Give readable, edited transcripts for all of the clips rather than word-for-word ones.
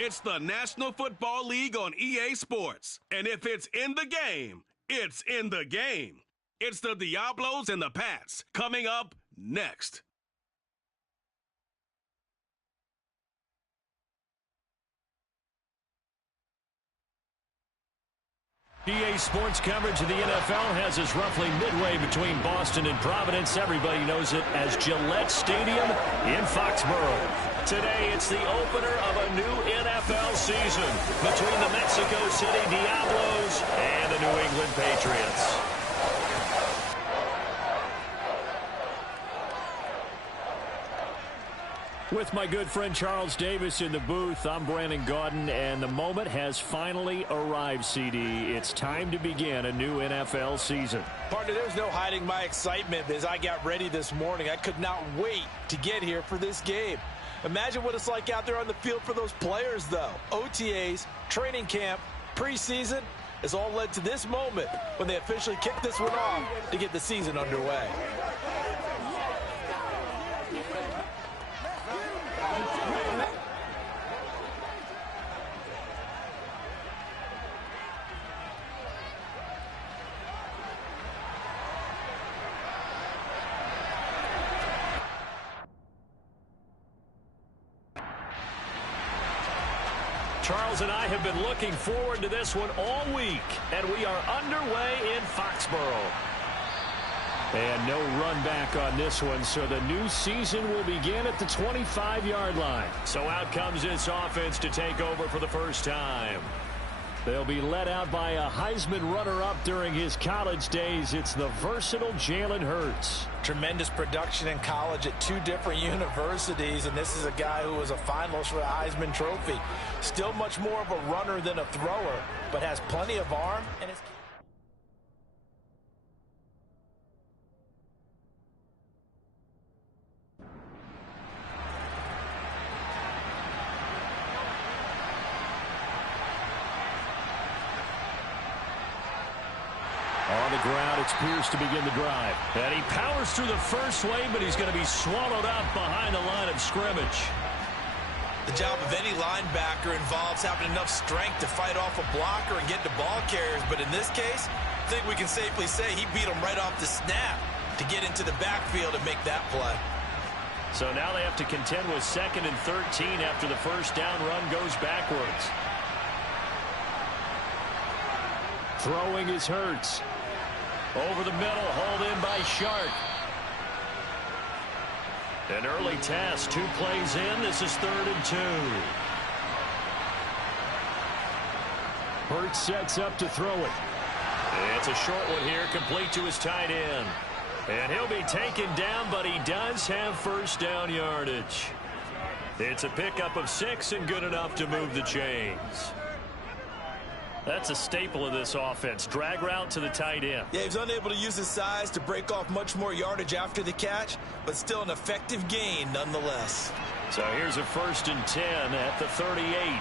It's the National Football League on EA Sports. And if it's in the game, it's in the game. It's the Diablos and the Pats coming up next. EA Sports coverage of the NFL has us roughly midway between Boston and Providence. Everybody knows it as Gillette Stadium in Foxborough. Today, it's the opener of a new NFL season between the Mexico City Diablos and the New England Patriots. With my good friend Charles Davis in the booth, I'm Brandon Gaudin, and the moment has finally arrived, CD. It's time to begin a new NFL season. Partner, there's no hiding my excitement as I got ready this morning. I could not wait to get here for this game. Imagine what it's like out there on the field for those players, though. OTAs, training camp, preseason has all led to this moment when they officially kick this one off to get the season underway. Charles and I have been looking forward to this one all week, and we are underway in Foxborough. And no run back on this one, so the new season will begin at the 25-yard line. So out comes this offense to take over for the first time. They'll be led out by a Heisman runner-up during his college days. It's the versatile Jalen Hurts. Tremendous production in college at two different universities, and this is a guy who was a finalist for the Heisman Trophy. Still much more of a runner than a thrower, but has plenty of arm and is... On the ground, it's Pierce to begin the drive. And he powers through the first wave, but he's going to be swallowed up behind the line of scrimmage. The job of any linebacker involves having enough strength to fight off a blocker and get to ball carriers. But in this case, I think we can safely say he beat him right off the snap to get into the backfield and make that play. So now they have to contend with 2nd and 13 after the first down run goes backwards. Throwing is Hurts. Over the middle, hauled in by Shark. An early test, 2 plays in. This is 3rd and 2. Hurts sets up to throw it. It's a short one here, complete to his tight end. And he'll be taken down, but he does have first down yardage. It's a pickup of 6 and good enough to move the chains. That's a staple of this offense. Drag route to the tight end. Yeah, he's unable to use his size to break off much more yardage after the catch, but still an effective gain nonetheless. So here's a 1st and 10 at the 38.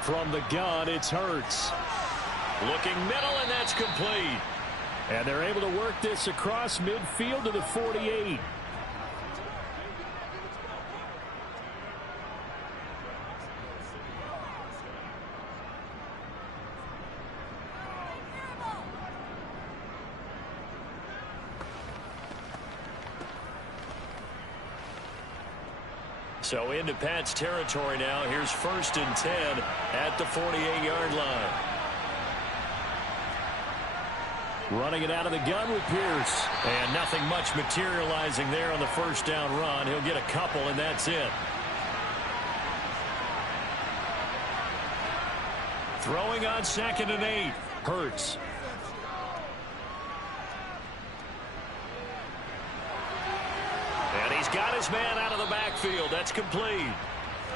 From the gun, it's Hurts. Looking middle, and that's complete. And they're able to work this across midfield to the 48. So into Pat's territory now. Here's 1st and 10 at the 48-yard line. Running it out of the gun with Pierce. And nothing much materializing there on the first down run. He'll get a couple, and that's it. Throwing on 2nd and 8. Hurts. And he's got his man out of the backfield. That's complete.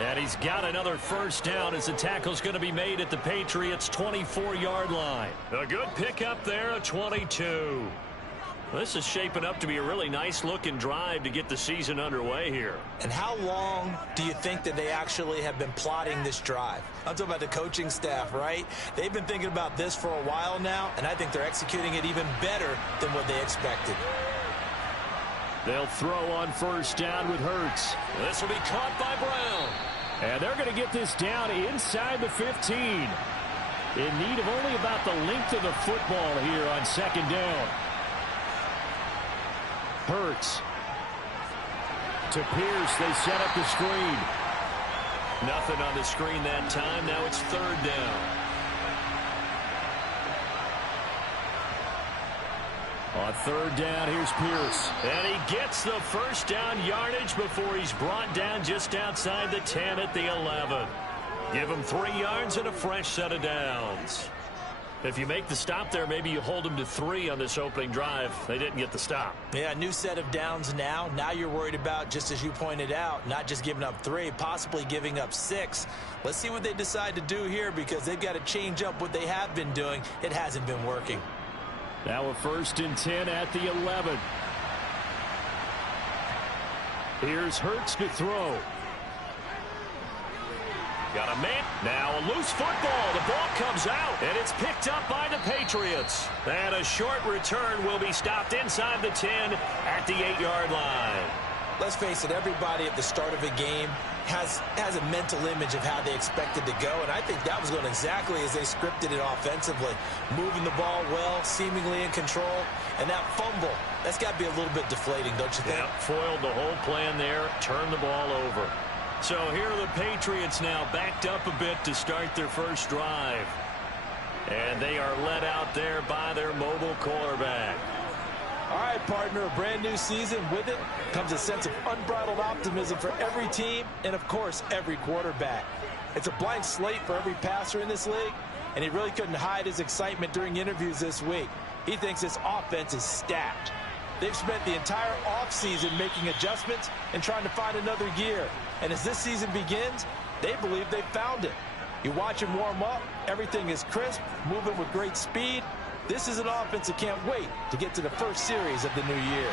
And he's got another first down as the tackle's going to be made at the Patriots' 24-yard line. A good pickup there, a 22. This is shaping up to be a really nice-looking drive to get the season underway here. And how long do you think that they actually have been plotting this drive? I'm talking about the coaching staff, right? They've been thinking about this for a while now, and I think they're executing it even better than what they expected. They'll throw on first down with Hurts. This will be caught by Brown. And they're going to get this down inside the 15. In need of only about the length of the football here on second down. Hurts. To Pierce, they set up the screen. Nothing on the screen that time. Now it's third down. On third down, here's Pierce. And he gets the first down yardage before he's brought down just outside the 10 at the 11. Give him 3 yards and a fresh set of downs. If you make the stop there, maybe you hold them to 3 on this opening drive. They didn't get the stop. Yeah, new set of downs now. Now you're worried about, just as you pointed out, not just giving up 3, possibly giving up 6. Let's see what they decide to do here because they've got to change up what they have been doing. It hasn't been working. Now a 1st and 10 at the 11. Here's Hurts to throw. Got a man. Now a loose football. The ball comes out, and it's picked up by the Patriots. And a short return will be stopped inside the 10 at the 8-yard line. Let's face it, everybody at the start of a game has a mental image of how they expected to go, and I think that was going exactly as they scripted it offensively. Moving the ball well, seemingly in control, and that fumble, that's got to be a little bit deflating, don't you think? Yeah, foiled the whole plan there, turned the ball over. So here are the Patriots now backed up a bit to start their first drive. And they are led out there by their mobile quarterback. All right, partner, a brand new season. With it comes a sense of unbridled optimism for every team and, of course, every quarterback. It's a blank slate for every passer in this league, and he really couldn't hide his excitement during interviews this week. He thinks his offense is stacked. They've spent the entire offseason making adjustments and trying to find another gear. And as this season begins, they believe they've found it. You watch him warm up, everything is crisp, moving with great speed. This is an offense that can't wait to get to the first series of the new year.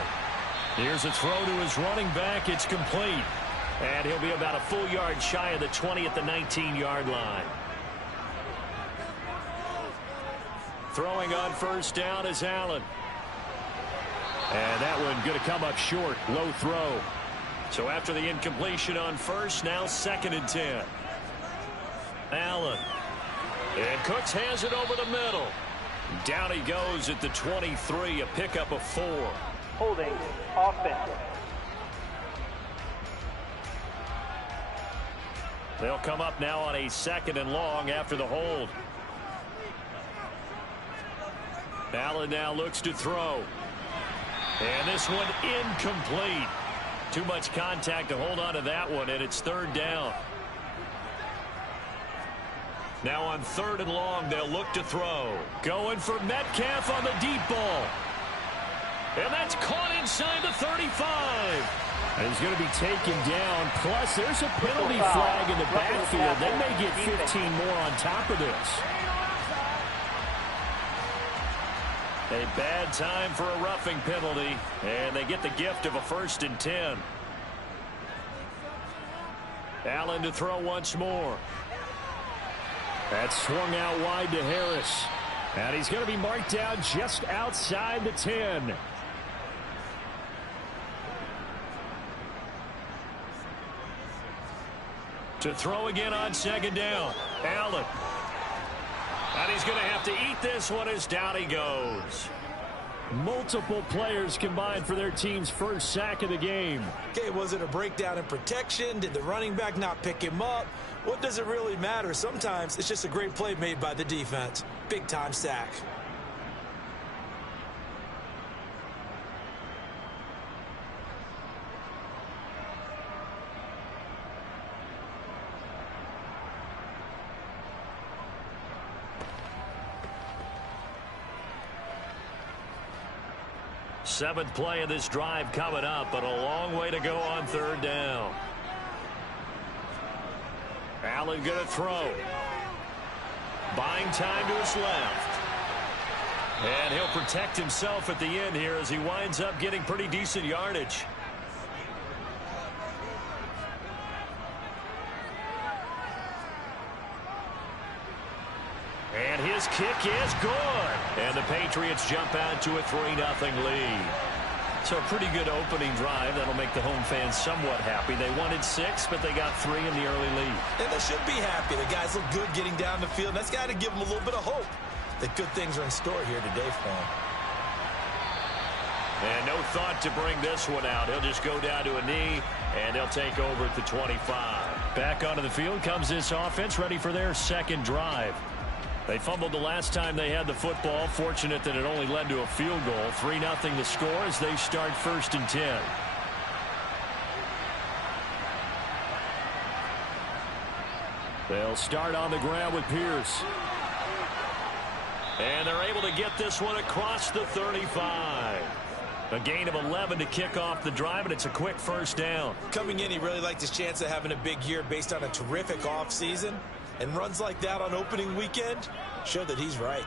Here's a throw to his running back. It's complete. And he'll be about a full yard shy of the 20 at the 19-yard line. Throwing on first down is Allen. And that one going to come up short. Low throw. So after the incompletion on first, now 2nd and 10. Allen. And Cooks has it over the middle. Down he goes at the 23, a pickup of 4. Holding offense. They'll come up now on a 2nd and long after the hold. Allen now looks to throw. And this one incomplete. Too much contact to hold on to that one, and it's 3rd down. Now on 3rd and long, they'll look to throw. Going for Metcalf on the deep ball. And that's caught inside the 35. And he's going to be taken down. Plus, there's a penalty flag in the backfield. They may get 15 more on top of this. A bad time for a roughing penalty, and they get the gift of a 1st and 10. Allen to throw once more. That's swung out wide to Harris. And he's going to be marked down just outside the 10. To throw again on 2nd down. Allen. And he's going to have to eat this one as down he goes. Multiple players combined for their team's first sack of the game. Okay, was it a breakdown in protection? Did the running back not pick him up? What does it really matter? Sometimes it's just a great play made by the defense. Big-time sack. Seventh play of this drive coming up, but a long way to go on 3rd down. Allen going to throw. Buying time to his left. And he'll protect himself at the end here as he winds up getting pretty decent yardage. And his kick is good. And the Patriots jump out to a 3-0 lead. So a pretty good opening drive. That'll make the home fans somewhat happy. They wanted 6, but they got 3 in the early lead. And they should be happy. The guys look good getting down the field. That's got to give them a little bit of hope that good things are in store here today for them. And no thought to bring this one out. He'll just go down to a knee, and they'll take over at the 25. Back onto the field comes this offense, ready for their second drive. They fumbled the last time they had the football. Fortunate that it only led to a field goal. 3-0 the score as they start 1st and 10. They'll start on the ground with Pierce. And they're able to get this one across the 35. A gain of 11 to kick off the drive, and it's a quick 1st down. Coming in, he really liked his chance of having a big year based on a terrific offseason. And runs like that on opening weekend show that he's right.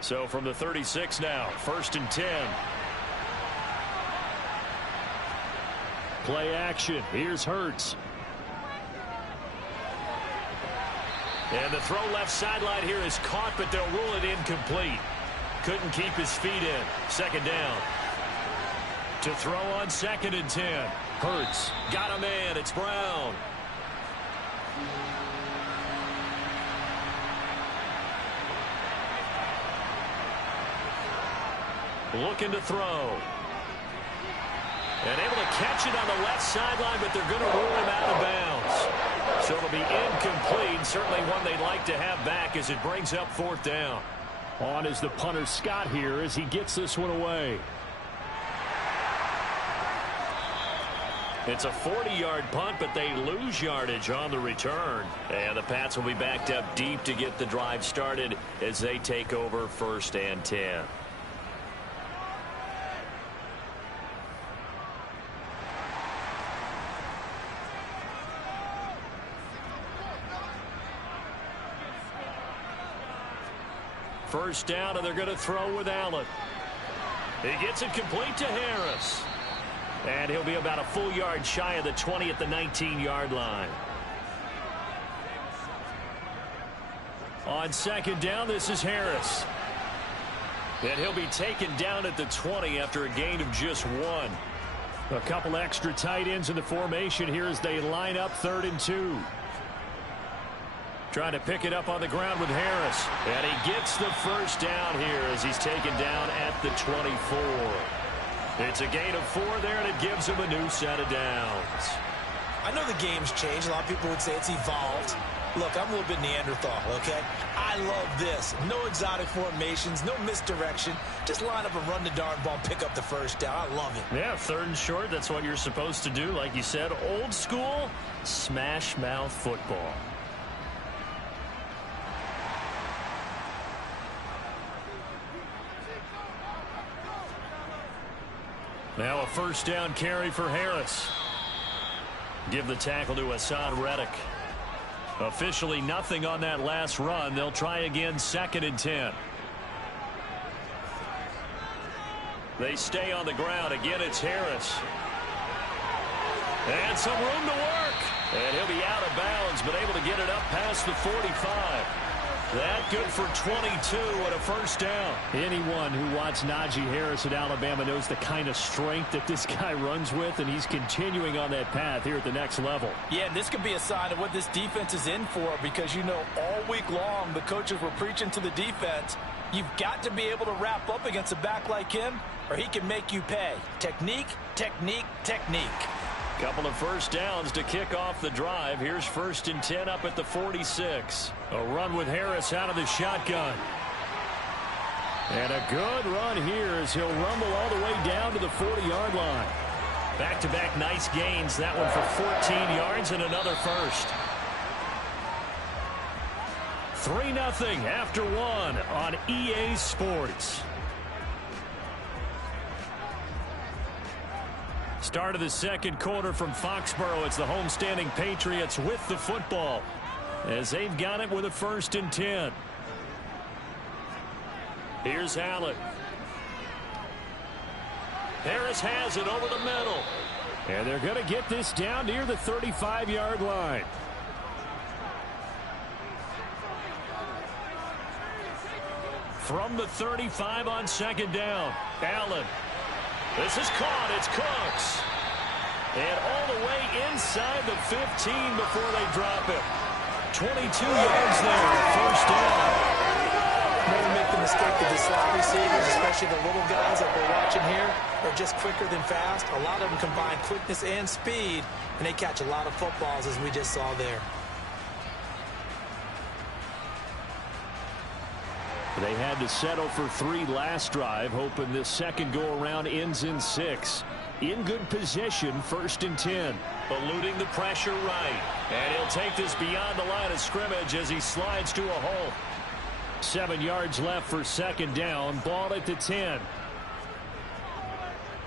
So from the 36 now, 1st and 10. Play action. Here's Hurts. And the throw left sideline here is caught, but they'll rule it incomplete. Couldn't keep his feet in. 2nd down. To throw on 2nd and 10. Hurts got a man. It's Brown. Looking to throw. And able to catch it on the left sideline, but they're going to rule him out of bounds. So it'll be incomplete. Certainly one they'd like to have back as it brings up 4th down. On is the punter Scott here as he gets this one away. It's a 40-yard punt, but they lose yardage on the return. And the Pats will be backed up deep to get the drive started as they take over 1st and 10. First down, and they're going to throw with Allen. He gets it complete to Harris. And he'll be about a full yard shy of the 20 at the 19-yard line. On 2nd down, this is Harris. And he'll be taken down at the 20 after a gain of just 1. A couple extra tight ends in the formation here as they line up 3rd and 2. Trying to pick it up on the ground with Harris. And he gets the 1st down here as he's taken down at the 24. It's a gain of 4 there, and it gives him a new set of downs. I know the game's changed. A lot of people would say it's evolved. Look, I'm a little bit Neanderthal, okay? I love this. No exotic formations, no misdirection. Just line up and run the darn ball, pick up the 1st down. I love it. Yeah, 3rd and short, that's what you're supposed to do. Like you said, old school, smash mouth football. Now a 1st down carry for Harris. Give the tackle to Hassan Reddick. Officially nothing on that last run. They'll try again 2nd and 10. They stay on the ground. Again, it's Harris. And some room to work. And he'll be out of bounds, but able to get it up past the 45. That good for 22 and a 1st down. Anyone who watched Najee Harris at Alabama knows the kind of strength that this guy runs with, and he's continuing on that path here at the next level. Yeah, this could be a sign of what this defense is in for, because, you know, all week long the coaches were preaching to the defense, you've got to be able to wrap up against a back like him, or he can make you pay. Technique, technique, technique. Couple of 1st downs to kick off the drive. Here's 1st and 10 up at the 46. A run with Harris out of the shotgun. And a good run here as he'll rumble all the way down to the 40-yard line. Back-to-back nice gains. That one for 14 yards and another 1st. 3-0 after 1 on EA Sports. Start of the 2nd quarter from Foxborough. It's the homestanding Patriots with the football as they've got it with a 1st and 10. Here's Allen. Harris has it over the middle. And they're going to get this down near the 35-yard line. from the 35 on second down. Allen. This is caught. It's Cooks. And all the way inside the 15 before they drop it. 22 yards there. First down. Never make the mistake of the slot receivers, especially the little guys that we're watching here, are just quicker than fast. A lot of them combine quickness and speed, and they catch a lot of footballs, as we just saw there. They had to settle for 3 last drive, hoping this second go-around ends in 6. In good position, 1st and 10. Eluding the pressure right. And he'll take this beyond the line of scrimmage as he slides to a hole. 7 yards left for second down. Ball at the 10.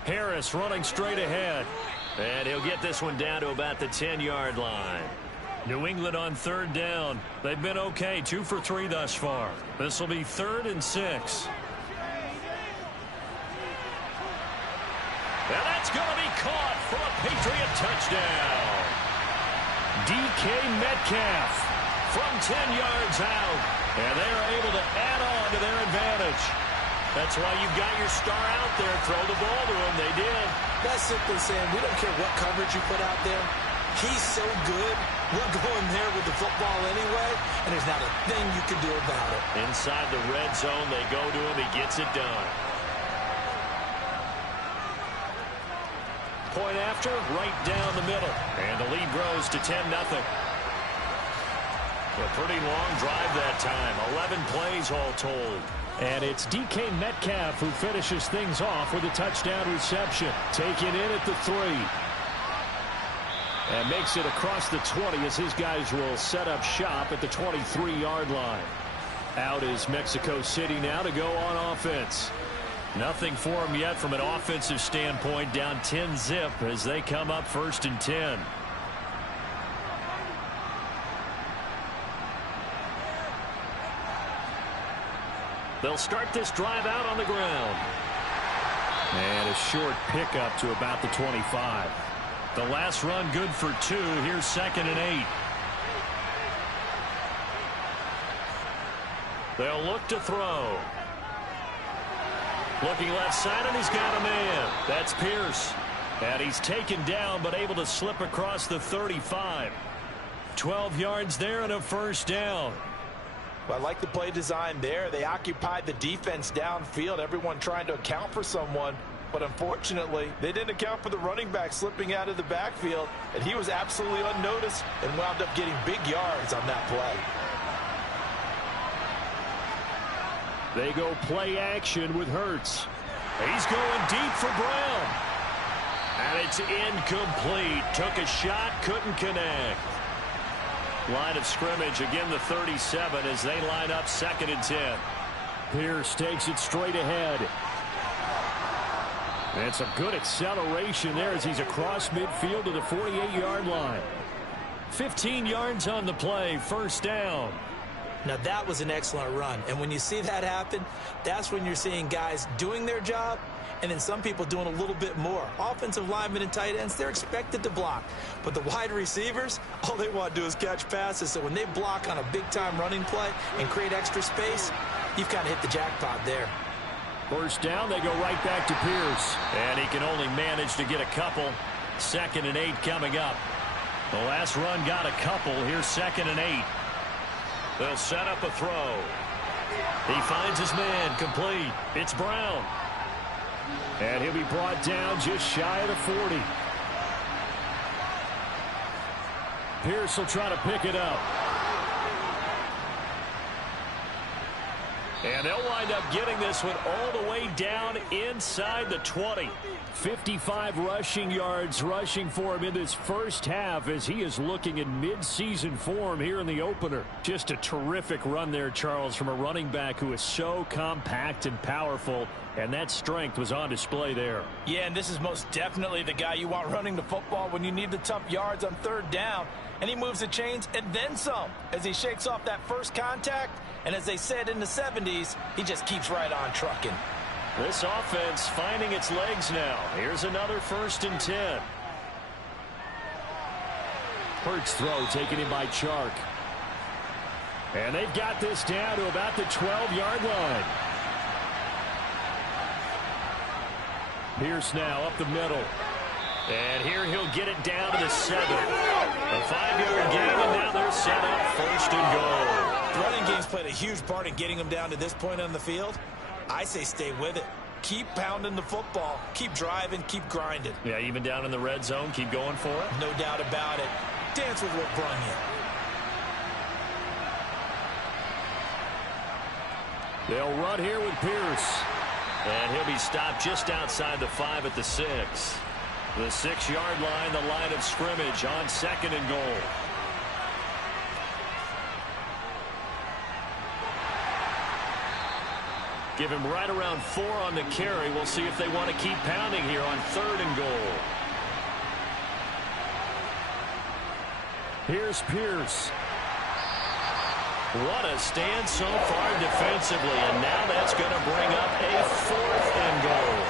Harris running straight ahead. And he'll get this one down to about the 10-yard line. New England on 3rd down. They've been okay, 2 for 3 thus far. This will be 3rd and 6. And that's going to be caught for a Patriot touchdown. DK Metcalf from 10 yards out. And they are able to add on to their advantage. That's why you've got your star out there. Throw the ball to him. They did. That's simply saying we don't care what coverage you put out there. He's so good. We're going there with the football anyway, and there's not a thing you can do about it. Inside the red zone, they go to him. He gets it done. Point after, right down the middle. And the lead grows to 10-0. A pretty long drive that time. 11 plays all told. And it's DK Metcalf who finishes things off with a touchdown reception. Taken in at the 3. And makes it across the 20 as his guys will set up shop at the 23-yard line. Out is Mexico City now to go on offense. Nothing for them yet from an offensive standpoint. Down 10-zip as they come up 1st and 10. They'll start this drive out on the ground. And a short pickup to about the 25. The last run good for 2. Here's 2nd and 8. They'll look to throw. Looking left side, and he's got a man. That's Pierce. And he's taken down, but able to slip across the 35. 12 yards there and a first down. Well, I like the play design there. They occupied the defense downfield, everyone trying to account for someone. But unfortunately, they didn't account for the running back slipping out of the backfield, and he was absolutely unnoticed and wound up getting big yards on that play. They go play action with Hurts. He's going deep for Brown. And it's incomplete. Took a shot, couldn't connect. Line of scrimmage, again the 37 as they line up 2nd and 10. Pierce takes it straight ahead. And some good acceleration there as he's across midfield to the 48-yard line. 15 yards on the play, first down. Now that was an excellent run, and when you see that happen, that's when you're seeing guys doing their job and then some people doing a little bit more. Offensive linemen and tight ends, they're expected to block. But the wide receivers, all they want to do is catch passes. So when they block on a big-time running play and create extra space, you've kind of hit the jackpot there. First down, they go right back to Pierce. And he can only manage to get a couple. 2nd and 8 coming up. The last run got a couple. Here's 2nd and 8. They'll set up a throw. He finds his man, complete. It's Brown. And he'll be brought down just shy of the 40. Pierce will try to pick it up. And they'll wind up getting this one all the way down inside the 20. 55 rushing yards rushing for him in this first half as he is looking in mid-season form here in the opener. Just a terrific run there, Charles, from a running back who is so compact and powerful, and that strength was on display there. Yeah, and this is most definitely the guy you want running the football when you need the tough yards on 3rd down. And he moves the chains and then some as he shakes off that first contact. And as they said in the 70s, he just keeps right on trucking. This offense finding its legs now. Here's another 1st and 10. Hurts throw taken in by Chark. And they've got this down to about the 12-yard line. Pierce now up the middle. And here he'll get it down to the 7. A 5-yard gain, and now they're set up 1st and goal. The running game's played a huge part in getting them down to this point on the field. I say stay with it. Keep pounding the football. Keep driving. Keep grinding. Yeah, even down in the red zone, keep going for it. No doubt about it. Dance with what brung you. They'll run here with Pierce. And he'll be stopped just outside the 5 at the 6. The 6-yard line, the line of scrimmage on 2nd and goal. Give him right around 4 on the carry. We'll see if they want to keep pounding here on 3rd and goal. Here's Pierce. What a stand so far defensively, and now that's going to bring up a 4th and goal.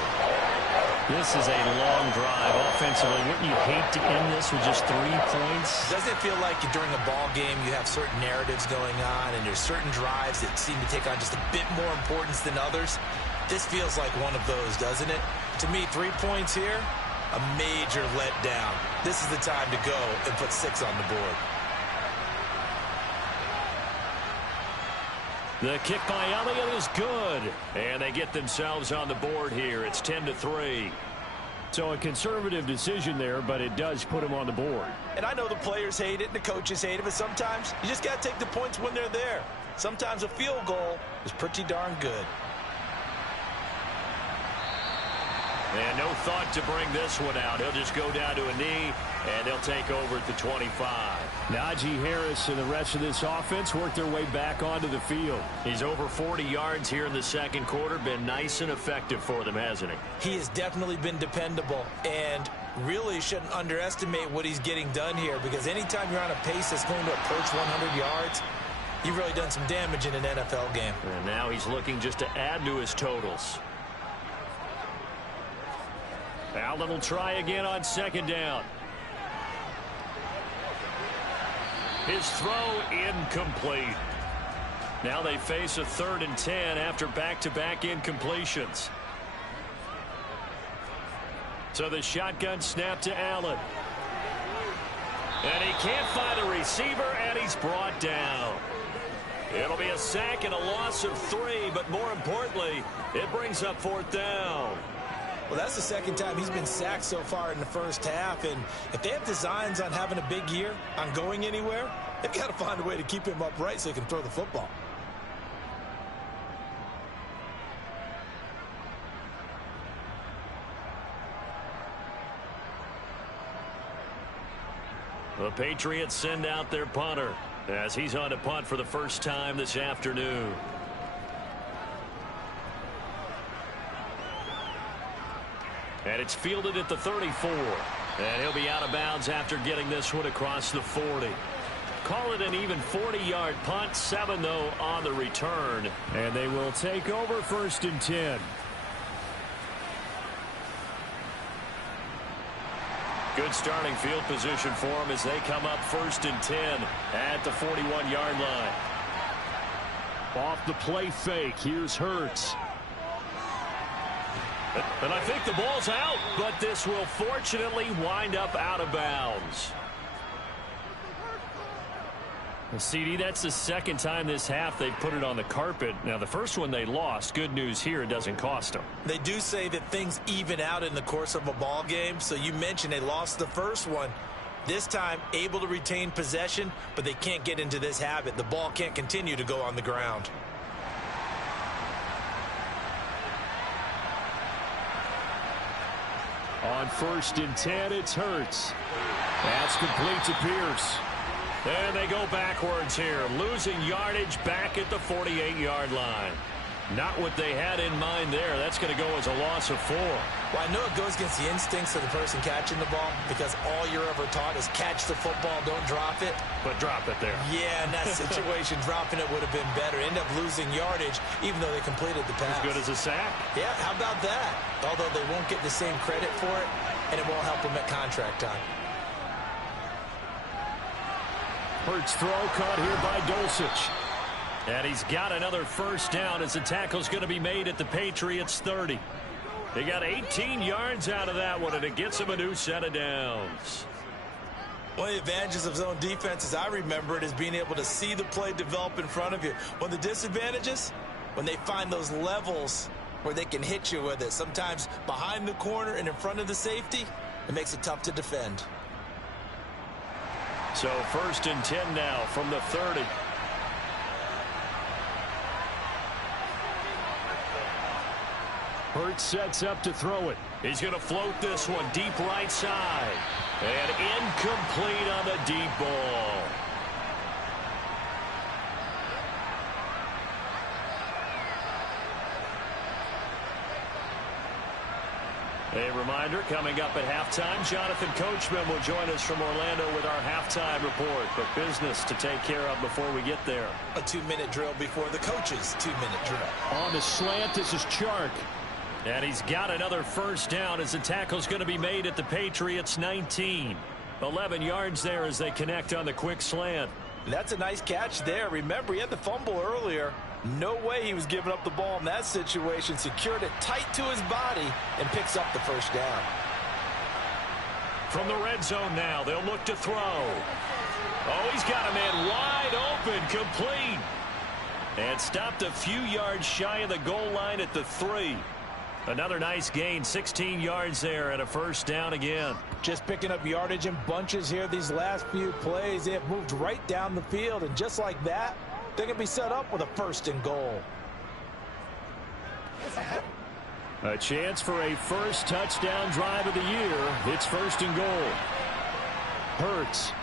This is a long drive offensively. Wouldn't you hate to end this with just 3 points? Doesn't it feel like during a ball game you have certain narratives going on and there's certain drives that seem to take on just a bit more importance than others? This feels like one of those, doesn't it? To me, 3 points here, a major letdown. This is the time to go and put 6 on the board. The kick by Elliott is good. And they get themselves on the board here. It's 10-3. So a conservative decision there, but it does put them on the board. And I know the players hate it and the coaches hate it, but sometimes you just got to take the points when they're there. Sometimes a field goal is pretty darn good. And no thought to bring this one out. He'll just go down to a knee, and they'll take over at the 25. Najee Harris and the rest of this offense work their way back onto the field. He's over 40 yards here in the 2nd quarter. Been nice and effective for them, hasn't he? He has definitely been dependable, and really shouldn't underestimate what he's getting done here, because anytime you're on a pace that's going to approach 100 yards, you've really done some damage in an NFL game. And now he's looking just to add to his totals. Allen will try again on 2nd down. His throw incomplete. Now they face a 3rd and 10 after back-to-back incompletions. So the shotgun snap to Allen. And he can't find a receiver, and he's brought down. It'll be a sack and a loss of 3, but more importantly, it brings up 4th down. Well, that's the 2nd time he's been sacked so far in the first half, and if they have designs on having a big year, on going anywhere, they've got to find a way to keep him upright so he can throw the football. The Patriots send out their punter as he's on to punt for the first time this afternoon. And it's fielded at the 34. And he'll be out of bounds after getting this one across the 40. Call it an even 40-yard punt. 7, though, on the return. And they will take over 1st and 10. Good starting field position for them as they come up 1st and 10 at the 41-yard line. Off the play fake. Here's Hurts. And I think the ball's out, but this will fortunately wind up out of bounds. Well, CD, that's the 2nd time this half they've put it on the carpet. Now, the first one they lost. Good news here, it doesn't cost them. They do say that things even out in the course of a ball game. So you mentioned they lost the first one. This time, able to retain possession, but they can't get into this habit. The ball can't continue to go on the ground. On 1st and 10, it's Hurts. That's complete to Pierce. And they go backwards here, losing yardage back at the 48-yard line. Not what they had in mind there. That's going to go as a loss of 4. Well, I know it goes against the instincts of the person catching the ball, because all you're ever taught is catch the football, don't drop it. But drop it there. Yeah, in that situation, dropping it would have been better. End up losing yardage, even though they completed the pass. As good as a sack. Yeah, how about that? Although they won't get the same credit for it, and it won't help them at contract time. Hurts throw caught here by Dulcich. And he's got another 1st down as the tackle's going to be made at the Patriots 30. He got 18 yards out of that one, and it gets him a new set of downs. One of the advantages of zone defense, as I remember it, is being able to see the play develop in front of you. One of the disadvantages, when they find those levels where they can hit you with it, sometimes behind the corner and in front of the safety, it makes it tough to defend. So 1st and 10 now from the 30. Hurts sets up to throw it. He's going to float this one deep right side. And incomplete on the deep ball. A reminder, coming up at halftime, Jonathan Coachman will join us from Orlando with our halftime report. But business to take care of before we get there. A 2-minute drill before the coach's 2-minute drill. On the slant, this is Chark. And he's got another first down as the tackle's going to be made at the Patriots 19. 11 yards there as they connect on the quick slant. That's a nice catch there. Remember, he had the fumble earlier. No way he was giving up the ball in that situation. Secured it tight to his body and picks up the first down. From the red zone now, they'll look to throw. Oh, he's got a man wide open, complete. And stopped a few yards shy of the goal line at the 3. Another nice gain, 16 yards there and a first down again. Just picking up yardage in bunches here these last few plays. They have moved right down the field, and just like that, they can be set up with a 1st and goal. A chance for a first touchdown drive of the year. It's 1st and goal. Hurts.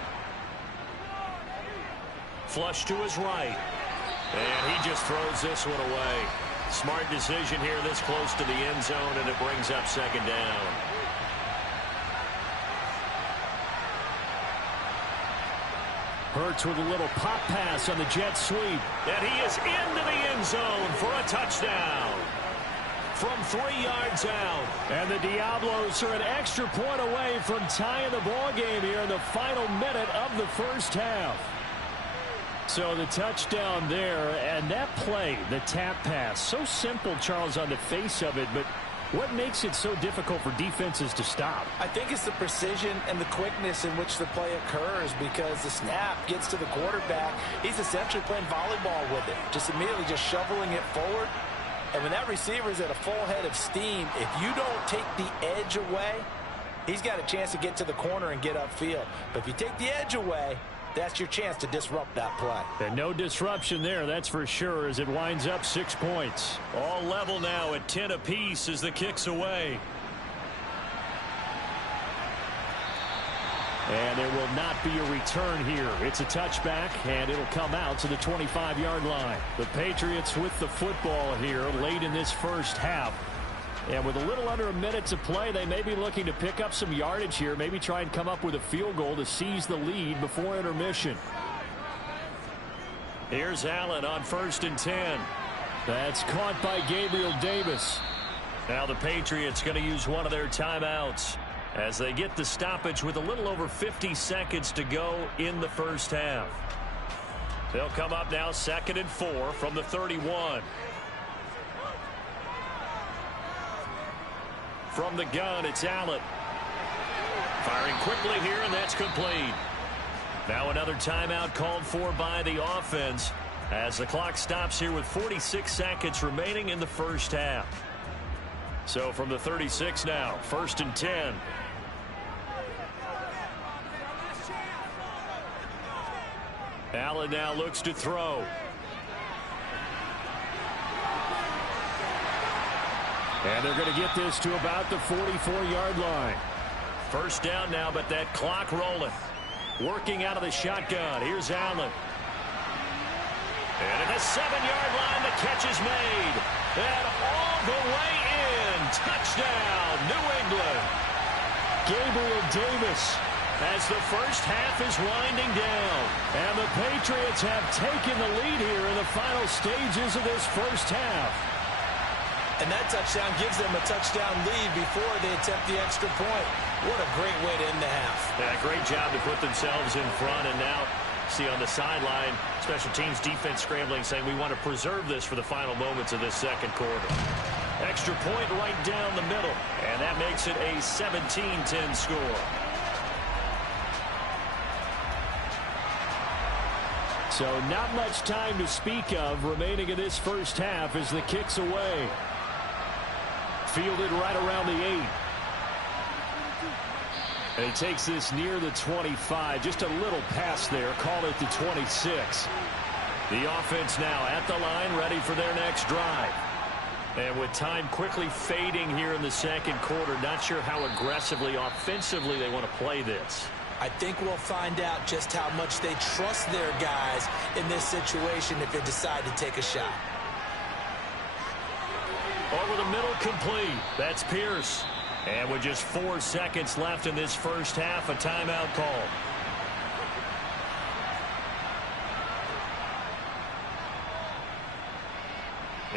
Flush to his right. And he just throws this one away. Smart decision here this close to the end zone, and it brings up 2nd down. Hurts with a little pop pass on the jet sweep. And he is into the end zone for a touchdown. From 3 yards out. And the Diablos are an extra point away from tying the ball game here in the final minute of the first half. So the touchdown there, and that play, the tap pass, so simple, Charles, on the face of it, but what makes it so difficult for defenses to stop? I think it's the precision and the quickness in which the play occurs, because the snap gets to the quarterback. He's essentially playing volleyball with it, just immediately just shoveling it forward. And when that receiver is at a full head of steam, if you don't take the edge away, he's got a chance to get to the corner and get upfield. But if you take the edge away, that's your chance to disrupt that play. And no disruption there, that's for sure, as it winds up 6 points. All level now at 10 apiece as the kick's away. And there will not be a return here. It's a touchback, and it'll come out to the 25-yard line. The Patriots with the football here late in this first half. And with a little under a minute to play, they may be looking to pick up some yardage here, maybe try and come up with a field goal to seize the lead before intermission. Here's Allen on 1st and 10. That's caught by Gabriel Davis. Now the Patriots going to use one of their timeouts as they get the stoppage with a little over 50 seconds to go in the first half. They'll come up now 2nd and 4 from the 31. From the gun, it's Allen. Firing quickly here, and that's complete. Now another timeout called for by the offense as the clock stops here with 46 seconds remaining in the first half. So from the 36 now, 1st and 10. Allen now looks to throw. And they're going to get this to about the 44-yard line. First down now, but that clock rolling. Working out of the shotgun. Here's Allen. And at the 7-yard line, the catch is made. And all the way in. Touchdown, New England. Gabriel Davis as the first half is winding down. And the Patriots have taken the lead here in the final stages of this first half. And that touchdown gives them a touchdown lead before they attempt the extra point. What a great way to end the half. Yeah, great job to put themselves in front. And now, see on the sideline, special teams defense scrambling, saying we want to preserve this for the final moments of this second quarter. Extra point right down the middle. And that makes it a 17-10 score. So not much time to speak of remaining in this first half as the kick's away. Fielded right around the 8. And he takes this near the 25. Just a little pass there. Call it the 26. The offense now at the line, ready for their next drive. And with time quickly fading here in the second quarter, not sure how aggressively, offensively they want to play this. I think we'll find out just how much they trust their guys in this situation if they decide to take a shot. Over the middle, complete. That's Pierce. And with just 4 seconds left in this first half, a timeout call.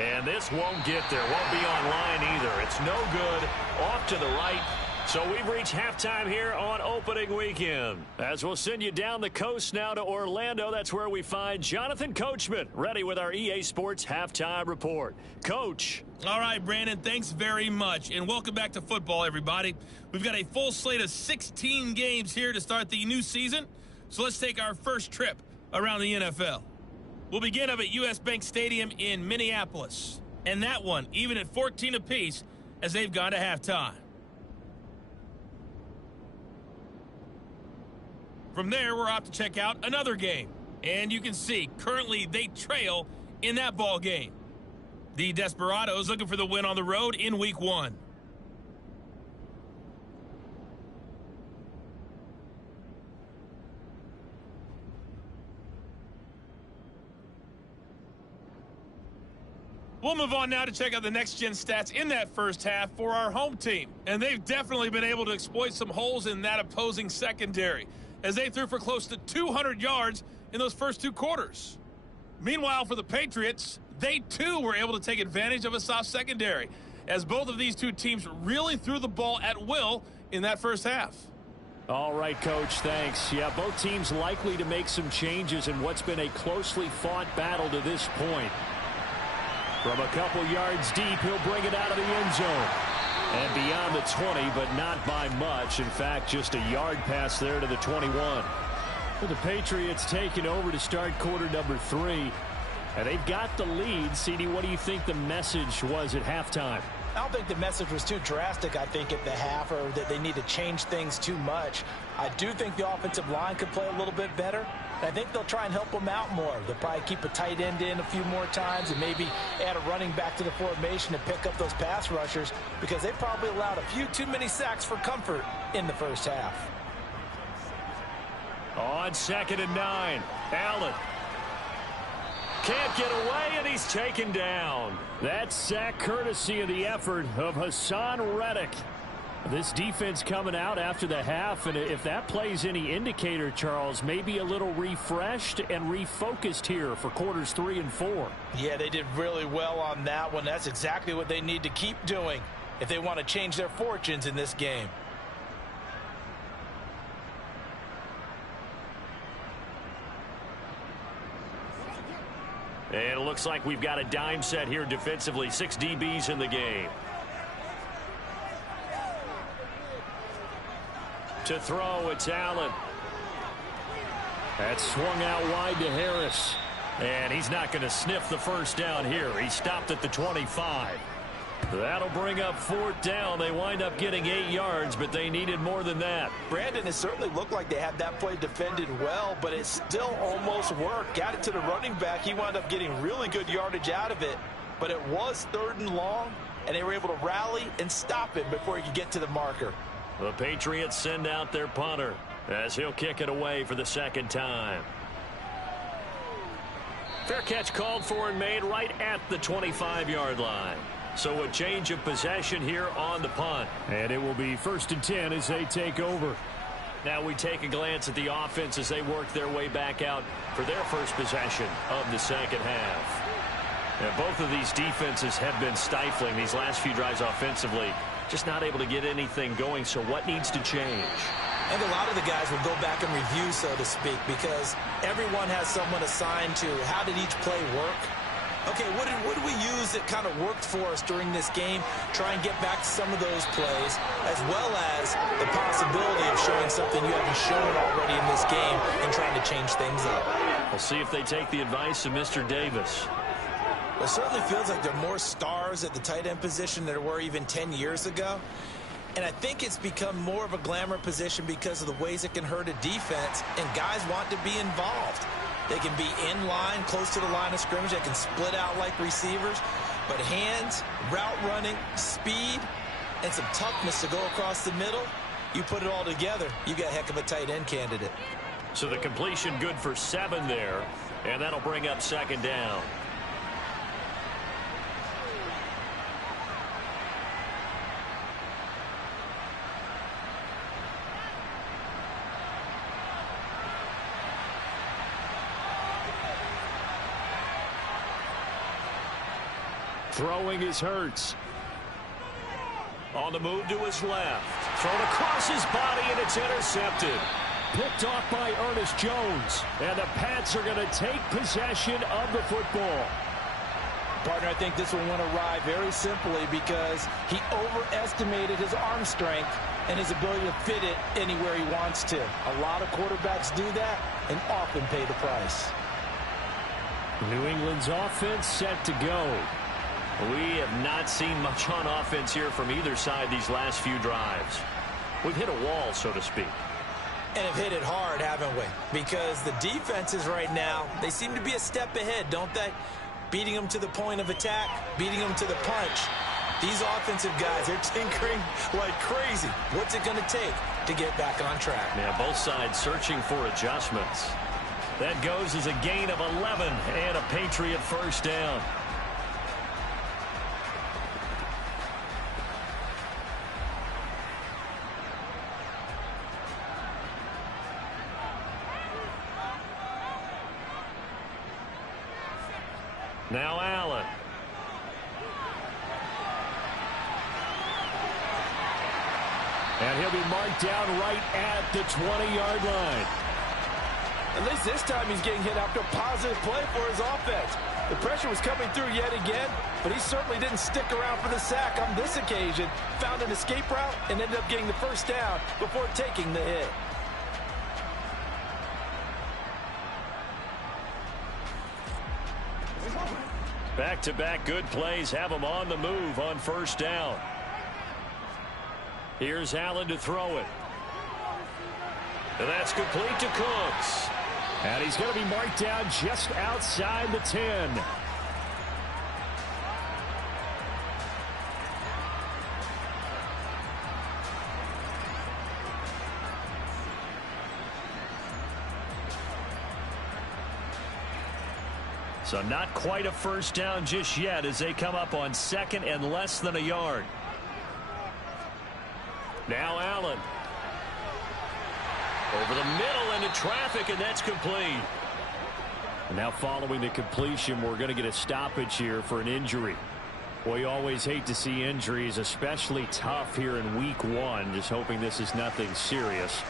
And this won't get there. Won't be online either. It's no good. Off to the right. So we've reached halftime here on opening weekend. As we'll send you down the coast now to Orlando, that's where we find Jonathan Coachman, ready with our EA Sports Halftime Report. Coach. All right, Brandon, thanks very much. And welcome back to football, everybody. We've got a full slate of 16 games here to start the new season. So let's take our first trip around the NFL. We'll begin up at U.S. Bank Stadium in Minneapolis. And that one, even at 14 apiece, as they've gone to halftime. From there, we're off to check out another game. And you can see, currently, they trail in that ball game. The Desperados looking for the win on the road in Week 1. We'll move on now to check out the next-gen stats in that first half for our home team. And they've definitely been able to exploit some holes in that opposing secondary, as they threw for close to 200 yards in those first 2 quarters. Meanwhile, for the Patriots, they too were able to take advantage of a soft secondary, as both of these two teams really threw the ball at will in that first half. All right, Coach, thanks. Yeah, both teams likely to make some changes in what's been a closely fought battle to this point. From a couple yards deep, he'll bring it out of the end zone. And beyond the 20, but not by much. In fact, just a yard pass there to the 21. Well, the Patriots taking over to start quarter number 3. And they've got the lead. CD, what do you think the message was at halftime? I don't think the message was too drastic, I think, at the half, or that they need to change things too much. I do think the offensive line could play a little bit better. I think they'll try and help them out more. They'll probably keep a tight end in a few more times and maybe add a running back to the formation to pick up those pass rushers, because they probably allowed a few too many sacks for comfort in the first half. On 2nd and 9, Allen. Can't get away, and he's taken down. That sack courtesy of the effort of Hassan Reddick. This defense coming out after the half, and if that plays any indicator, Charles, maybe a little refreshed and refocused here for quarters 3 and 4. Yeah, they did really well on that one. That's exactly what they need to keep doing if they want to change their fortunes in this game. And it looks like we've got a dime set here defensively. 6 DBs in the game. To throw, it's Allen. That's swung out wide to Harris. And he's not going to sniff the first down here. He stopped at the 25. That'll bring up 4th down. They wind up getting 8 yards, but they needed more than that. Brandon, it certainly looked like they had that play defended well, but it still almost worked. Got it to the running back. He wound up getting really good yardage out of it, but it was 3rd and long, and they were able to rally and stop it before he could get to the marker. The Patriots send out their punter as he'll kick it away for the 2nd time. Fair catch called for and made right at the 25-yard line. So a change of possession here on the punt. And it will be 1st and 10 as they take over. Now we take a glance at the offense as they work their way back out for their first possession of the second half. And both of these defenses have been stifling these last few drives offensively. Just not able to get anything going. So what needs to change? I think a lot of the guys will go back and review, so to speak, because everyone has someone assigned to how did each play work. Okay, what did we use that kind of worked for us during this game? Try and get back to some of those plays, as well as the possibility of showing something you haven't shown already in this game and trying to change things up. We'll see if they take the advice of Mr. Davis. It certainly feels like there are more stars at the tight end position than there were even 10 years ago. And I think it's become more of a glamour position because of the ways it can hurt a defense, and guys want to be involved. They can be in line, close to the line of scrimmage. They can split out like receivers. But hands, route running, speed, and some toughness to go across the middle, you put it all together, you got a heck of a tight end candidate. So the completion good for 7 there, and that'll bring up 2nd down. Throwing is Hurts. On the move to his left. Thrown across his body, and it's intercepted. Picked off by Ernest Jones. And the Pats are going to take possession of the football. Partner, I think this one went awry very simply because he overestimated his arm strength and his ability to fit it anywhere he wants to. A lot of quarterbacks do that and often pay the price. New England's offense set to go. We have not seen much on offense here from either side these last few drives. We've hit a wall, so to speak. And have hit it hard, haven't we? Because the defenses right now, they seem to be a step ahead, don't they? Beating them to the point of attack, beating them to the punch. These offensive guys, they're tinkering like crazy. What's it going to take to get back on track? Yeah, both sides searching for adjustments. That goes as a gain of 11 and a Patriot 1st down. Now Allen. And he'll be marked down right at the 20-yard line. At least this time he's getting hit after a positive play for his offense. The pressure was coming through yet again, but he certainly didn't stick around for the sack on this occasion. Found an escape route and ended up getting the 1st down before taking the hit. Back-to-back good plays have him on the move on 1st down. Here's Allen to throw it. And that's complete to Cooks. And he's going to be marked down just outside the 10. So not quite a 1st down just yet as they come up on 2nd and less than a yard. Now Allen. Over the middle into traffic, and that's complete. And now following the completion, we're going to get a stoppage here for an injury. Well, you always hate to see injuries, especially tough here in week 1. Just hoping this is nothing serious.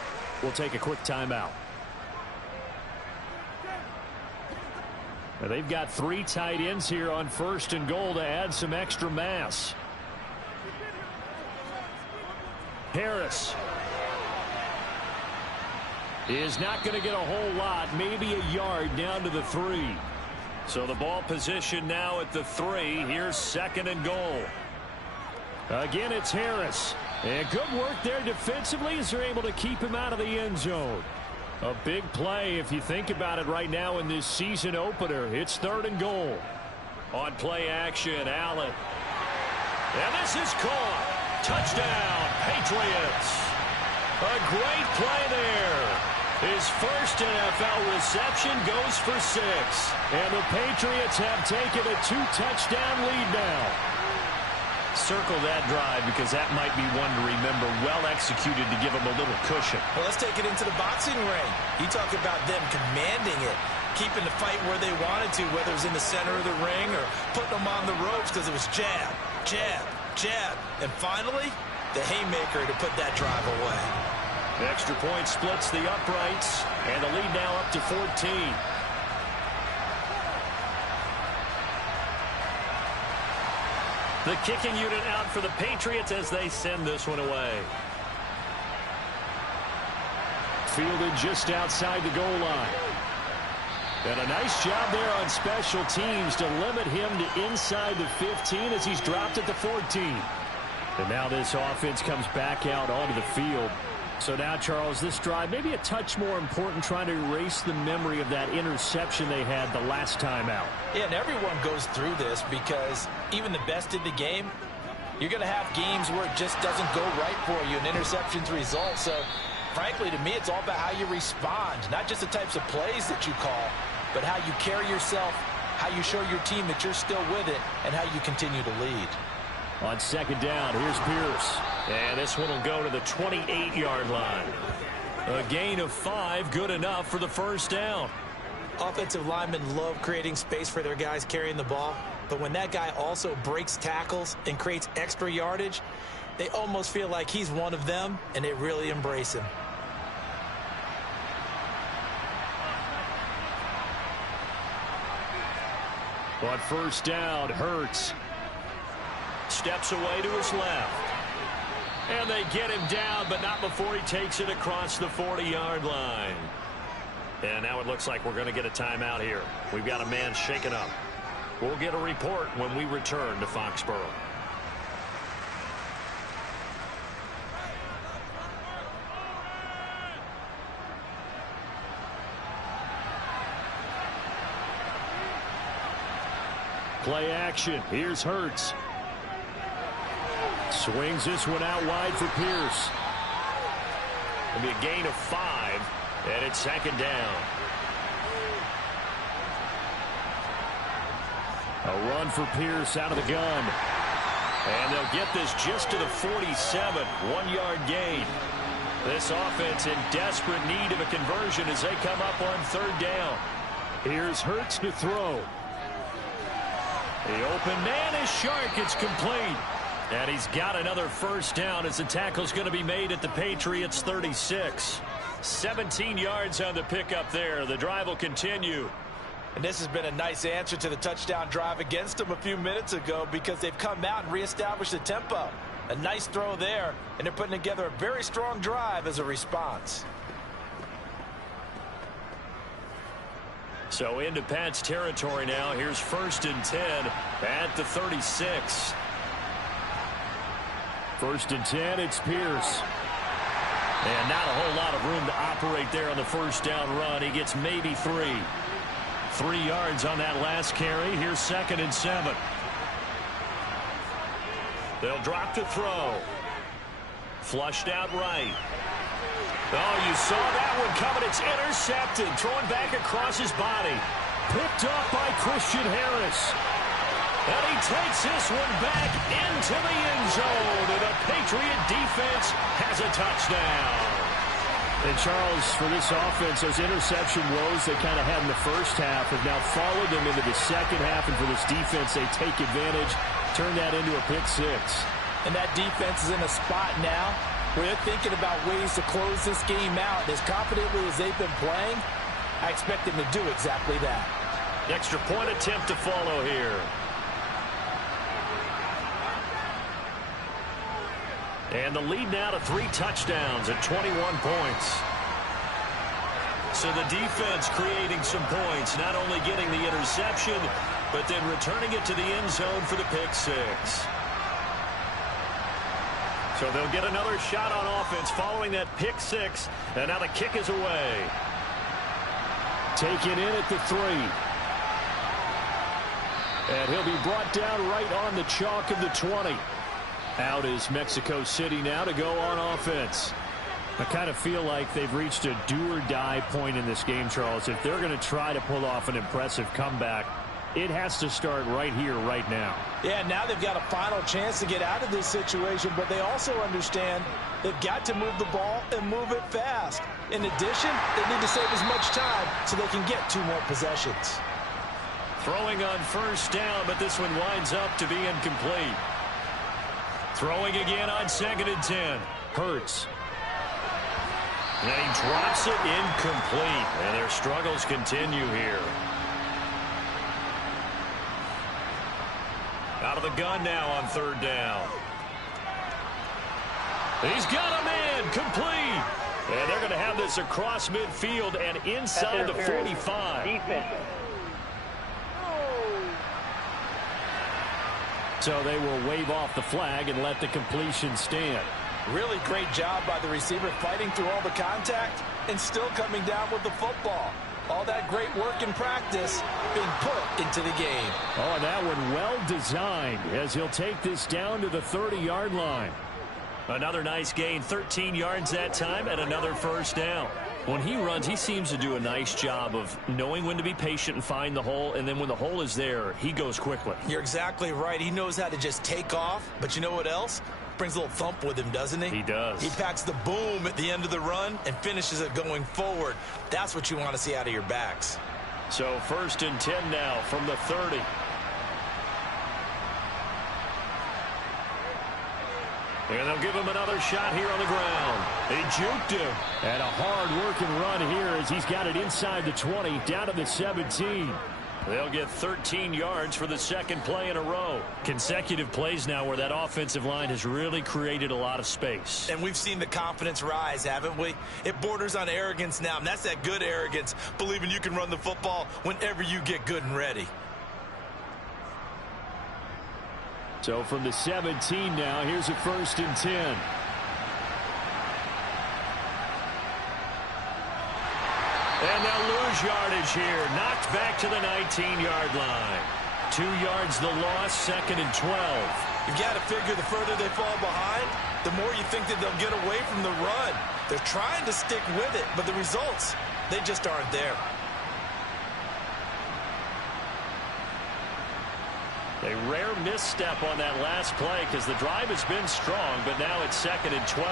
We'll take a quick timeout. Now they've got 3 tight ends here on 1st and goal to add some extra mass. Harris is not going to get a whole lot, maybe a yard down to the 3. So the ball position now at the 3. Here's 2nd and goal. Again, it's Harris. And good work there defensively as they're able to keep him out of the end zone. A big play if you think about it right now in this season opener. It's 3rd and goal. On play action, Allen. And this is caught. Touchdown, Patriots. A great play there. His first NFL reception goes for 6. And the Patriots have taken a 2-touchdown lead now. Circle that drive because that might be one to remember. Well executed to give them a little cushion. Well, let's take it into the boxing ring. You talk about them commanding it, keeping the fight where they wanted to, whether it was in the center of the ring or putting them on the ropes because it was jab, jab, jab. And finally, the haymaker to put that drive away. The extra point splits the uprights, and the lead now up to 14. The kicking unit out for the Patriots as they send this one away. Fielded just outside the goal line. And a nice job there on special teams to limit him to inside the 15 as he's dropped at the 14. And now this offense comes back out onto the field. So now, Charles, this drive maybe a touch more important, trying to erase the memory of that interception they had the last time out. Yeah, and everyone goes through this because even the best in the game, you're going to have games where it just doesn't go right for you, and interceptions result. So, frankly, to me, it's all about how you respond, not just the types of plays that you call, but how you carry yourself, how you show your team that you're still with it, and how you continue to lead. On second down, here's Pierce. And this one will go to the 28-yard line. A gain of 5, good enough for the first down. Offensive linemen love creating space for their guys carrying the ball, but when that guy also breaks tackles and creates extra yardage, they almost feel like he's one of them, and they really embrace him. On first down, Hurts steps away to his left. And they get him down, but not before he takes it across the 40-yard line. And now it looks like we're going to get a timeout here. We've got a man shaken up. We'll get a report when we return to Foxborough. Play action. Here's Hurts. Swings this one out wide for Pierce. It'll be a gain of 5, and it's second down. A run for Pierce out of the gun. And they'll get this just to the 47, 1-yard gain. This offense in desperate need of a conversion as they come up on third down. Here's Hurts to throw. The open man is Shark. It's complete. And he's got another first down as the tackle's going to be made at the Patriots 36. 17 yards on the pickup there. The drive will continue. And this has been a nice answer to the touchdown drive against them a few minutes ago because they've come out and reestablished the tempo. A nice throw there, and they're putting together a very strong drive as a response. So into Pat's territory now. Here's 1st and 10 at the 36. 1st and 10, it's Pierce. And not a whole lot of room to operate there on the first down run. He gets maybe 3. 3 yards on that last carry. Here's 2nd and 7. They'll drop to throw. Flushed out right. Oh, you saw that one coming. It's intercepted. Throwing back across his body. Picked up by Christian Harris. And he takes this one back into the end zone. And the Patriot defense has a touchdown. And Charles, for this offense, those interception woes they kind of had in the first half have now followed them into the second half. And for this defense, they take advantage, turn that into a pick 6. And that defense is in a spot now where they're thinking about ways to close this game out. And as confidently as they've been playing, I expect them to do exactly that. Extra point attempt to follow here. And the lead now to 3 touchdowns at 21 points. So the defense creating some points, not only getting the interception, but then returning it to the end zone for the pick 6. So they'll get another shot on offense following that pick 6. And now the kick is away. Taken in at the 3. And he'll be brought down right on the chalk of the 20. Out is Mexico City now to go on offense. I kind of feel like they've reached a do-or-die point in this game, Charles. If they're going to try to pull off an impressive comeback, it has to start right here, right now. Yeah, now they've got a final chance to get out of this situation, but they also understand they've got to move the ball and move it fast. In addition, they need to save as much time so they can get 2 more possessions. Throwing on first down, but this one winds up to be incomplete. Throwing again on 2nd and 10. Hurts. And he drops it incomplete. And their struggles continue here. Out of the gun now on third down. He's got a man complete. And they're going to have this across midfield and inside the 45. Defense. So they will wave off the flag and let the completion stand. Really great job by the receiver fighting through all the contact and still coming down with the football. All that great work in practice being put into the game. Oh, and that one well designed as he'll take this down to the 30-yard line. Another nice gain, 13 yards that time, and another first down. When he runs, he seems to do a nice job of knowing when to be patient and find the hole, and then when the hole is there, he goes quickly. You're exactly right. He knows how to just take off, but you know what else? Brings a little thump with him, doesn't he? He does. He packs the boom at the end of the run and finishes it going forward. That's what you want to see out of your backs. So 1st and 10 now from the 30. And they'll give him another shot here on the ground. He juked him. And a hard-working run here as he's got it inside the 20, down to the 17. They'll get 13 yards for the second play in a row. Consecutive plays now where that offensive line has really created a lot of space. And we've seen the confidence rise, haven't we? It borders on arrogance now, and that's that good arrogance, believing you can run the football whenever you get good and ready. So from the 17 now, here's a 1st and 10. And they'll lose yardage here. Knocked back to the 19-yard line. 2 yards the loss, 2nd and 12. You've got to figure the further they fall behind, the more you think that they'll get away from the run. They're trying to stick with it, but the results, they just aren't there. A rare misstep on that last play because the drive has been strong, but now it's 2nd and 12.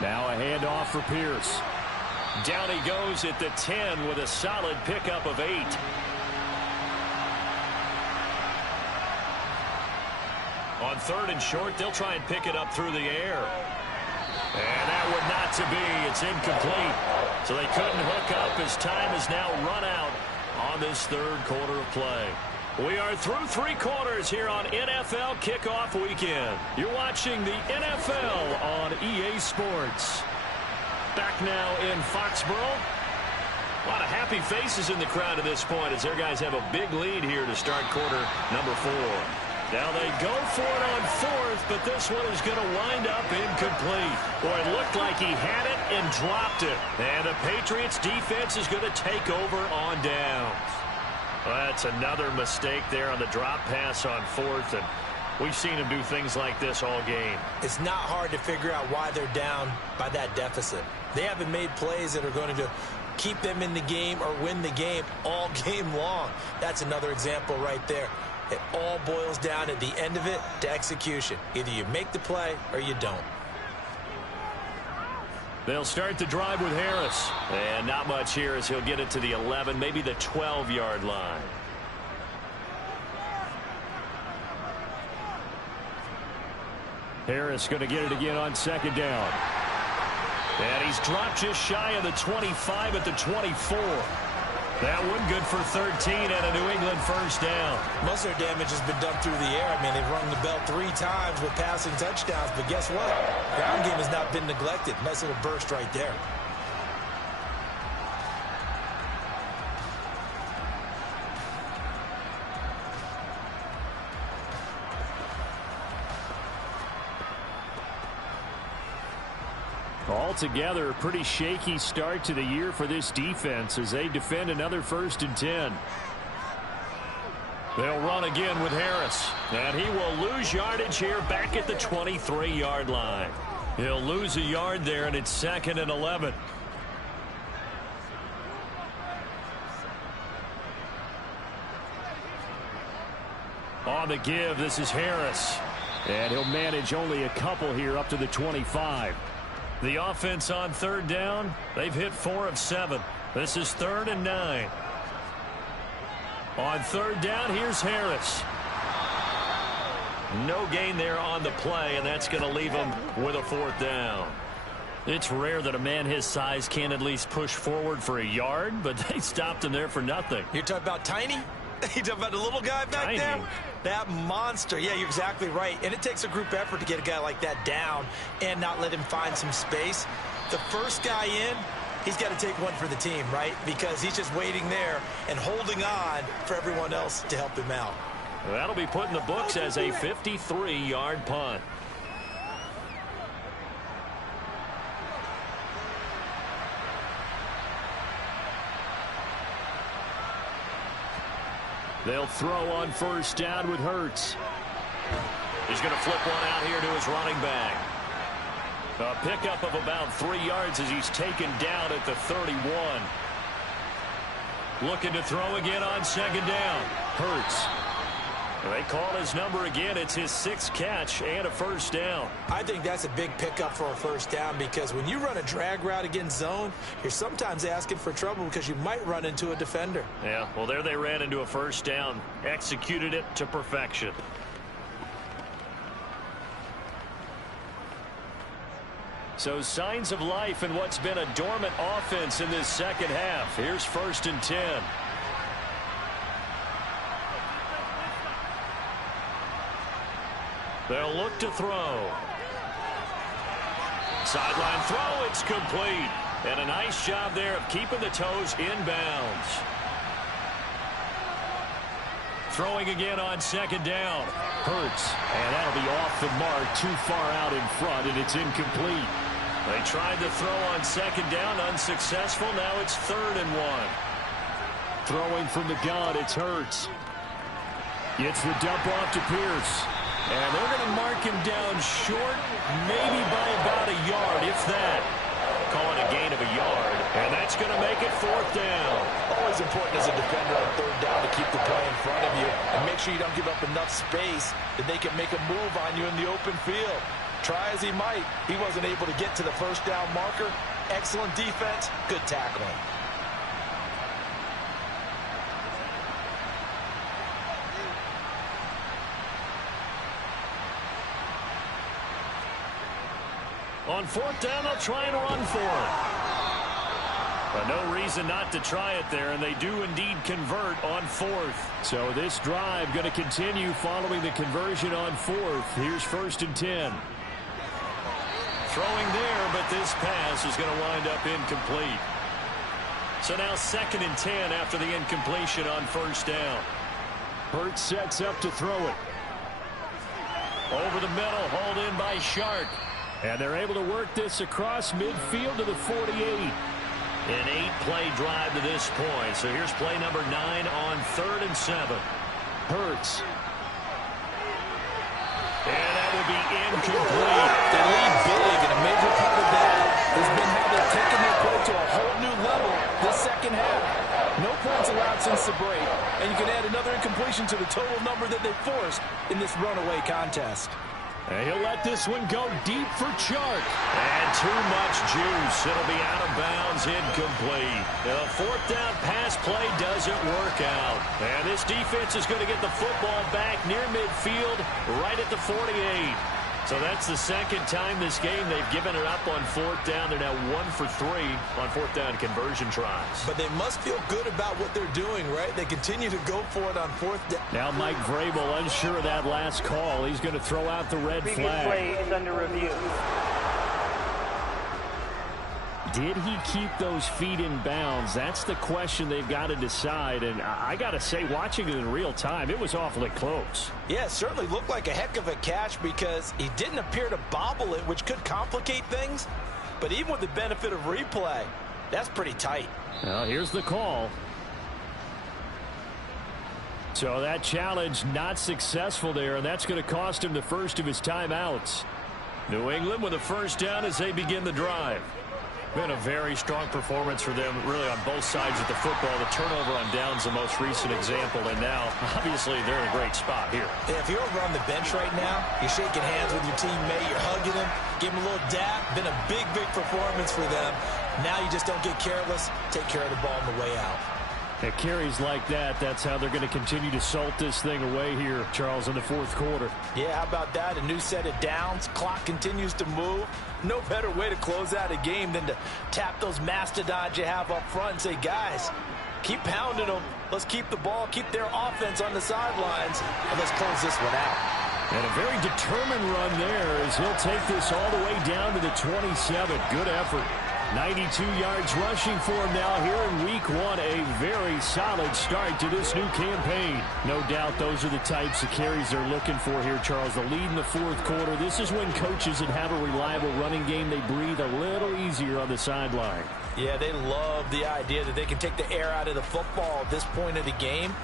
Now a handoff for Pierce. Down he goes at the 10 with a solid pickup of 8. On 3rd and short, they'll try and pick it up through the air. And that would not to be. It's incomplete. So they couldn't hook up as time is now run out on this 3rd quarter of play. We are through 3 quarters here on NFL Kickoff Weekend. You're watching the NFL on EA Sports. Back now in Foxborough. A lot of happy faces in the crowd at this point as their guys have a big lead here to start quarter number 4. Now they go for it on 4th, but this one is going to wind up incomplete. Boy, it looked like he had it and dropped it. And the Patriots defense is going to take over on downs. Well, that's another mistake there on the drop pass on 4th, and we've seen him do things like this all game. It's not hard to figure out why they're down by that deficit. They haven't made plays that are going to keep them in the game or win the game all game long. That's another example right there. It all boils down at the end of it to execution. Either you make the play or you don't. They'll start the drive with Harris. And not much here as he'll get it to the 11, maybe the 12-yard line. Harris going to get it again on 2nd down. And he's dropped just shy of the 25 at the 24. That one good for 13 and a New England first down. Most of their damage has been done through the air. I mean, they've rung the bell 3 times with passing touchdowns, but guess what? Ground game has not been neglected. Nice little burst right there. Altogether, a pretty shaky start to the year for this defense as they defend another 1st and 10. They'll run again with Harris, and he will lose yardage here back at the 23-yard line. He'll lose a yard there, and it's 2nd and 11. On the give, this is Harris, and he'll manage only a couple here up to the 25. The offense on 3rd down, they've hit 4 of 7. This is 3rd and 9. On 3rd down, here's Harris. No gain there on the play, and that's going to leave him with a 4th down. It's rare that a man his size can at least push forward for a yard, but they stopped him there for nothing. You're talking about tiny? You talking about the little guy back there? That monster. Yeah, you're exactly right. And it takes a group effort to get a guy like that down and not let him find some space. The first guy in, he's got to take one for the team, right? Because he's just waiting there and holding on for everyone else to help him out. That'll be put in the books as a 53-yard punt. They'll throw on first down with Hurts. He's going to flip one out here to his running back. A pickup of about 3 yards as he's taken down at the 31. Looking to throw again on second down. Hurts. They call his number again. It's his 6th catch and a first down. I think that's a big pickup for a first down because when you run a drag route against zone, you're sometimes asking for trouble because you might run into a defender. Yeah, well, there they ran into a first down. Executed it to perfection. So signs of life in what's been a dormant offense in this second half. Here's 1st and 10. They'll look to throw. Sideline throw, it's complete. And a nice job there of keeping the toes inbounds. Throwing again on second down. Hurts. And that'll be off the mark, too far out in front, and it's incomplete. They tried to throw on second down, unsuccessful. Now it's 3rd and 1. Throwing from the gun, it's Hurts. Gets the dump off to Pierce. And they're going to mark him down short, maybe by about a yard, if that. Call it a gain of a yard, and that's going to make it 4th down. Always important as a defender on 3rd down to keep the play in front of you and make sure you don't give up enough space that they can make a move on you in the open field. Try as he might, he wasn't able to get to the first down marker. Excellent defense, good tackling. On 4th down, they'll try and run for it. But no reason not to try it there, and they do indeed convert on 4th. So this drive going to continue following the conversion on 4th. Here's 1st and 10. Throwing there, but this pass is going to wind up incomplete. So now 2nd and 10 after the incompletion on 1st down. Hurts sets up to throw it. Over the middle, hauled in by Shark. And they're able to work this across midfield to the 48. An 8-play drive to this point. So here's play number 9 on 3rd and 7. Hurts. And that will be incomplete. They lead big, and a major part of that has been how they've taken their play to a whole new level this second half. No points allowed since the break, and you can add another incompletion to the total number that they forced in this runaway contest. And he'll let this one go deep for Chark. And too much juice. It'll be out of bounds, incomplete. The 4th down pass play doesn't work out. And this defense is going to get the football back near midfield, right at the 48. So that's the 2nd time this game they've given it up on 4th down. They're now 1 for 3 on 4th down conversion tries. But they must feel good about what they're doing, right? They continue to go for it on 4th down. Now Mike Vrabel unsure of that last call. He's going to throw out the red flag. Play is under review. Did he keep those feet in bounds? That's the question they've got to decide. And I got to say, watching it in real time, it was awfully close. Yeah, it certainly looked like a heck of a catch because he didn't appear to bobble it, which could complicate things. But even with the benefit of replay, that's pretty tight. Well, here's the call. So that challenge not successful there, and that's going to cost him the first of his timeouts. New England with a first down as they begin the drive. Been a very strong performance for them, really, on both sides of the football. The turnover on downs, the most recent example, and now, obviously, they're in a great spot here. Yeah, if you're over on the bench right now, you're shaking hands with your teammate, you're hugging him, give him a little dap. Been a big, big performance for them. Now you just don't get careless. Take care of the ball on the way out. At carries like that, that's how they're going to continue to salt this thing away here, Charles, in the 4th quarter. Yeah, how about that? A new set of downs. Clock continues to move. No better way to close out a game than to tap those mastodons you have up front and say, guys, Keep pounding them. Let's keep the ball, keep their offense on the sidelines, and let's close this one out. And a very determined run there as he'll take this all the way down to the 27. Good effort. 92 yards rushing for him now here in week 1. A very solid start to this new campaign. No doubt those are the types of carries they're looking for here, Charles. The lead in the fourth quarter. This is when coaches that have a reliable running game, they breathe a little easier on the sideline. Yeah, they love the idea that they can take the air out of the football at this point of the game.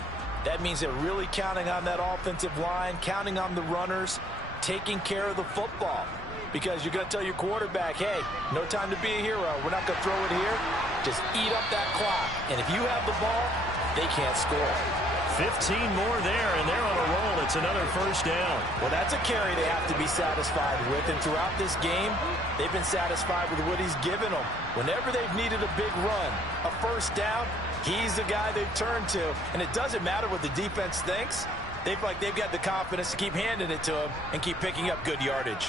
That means they're really counting on that offensive line, counting on the runners, taking care of the football. Because you're going to tell your quarterback, hey, no time to be a hero. We're not going to throw it here. Just eat up that clock. And if you have the ball, they can't score. 15 more there, and they're on a roll. It's another first down. Well, that's a carry they have to be satisfied with. And throughout this game, they've been satisfied with what he's given them. Whenever they've needed a big run, a first down, he's the guy they've turned to. And it doesn't matter what the defense thinks. They feel like they've got the confidence to keep handing it to him and keep picking up good yardage.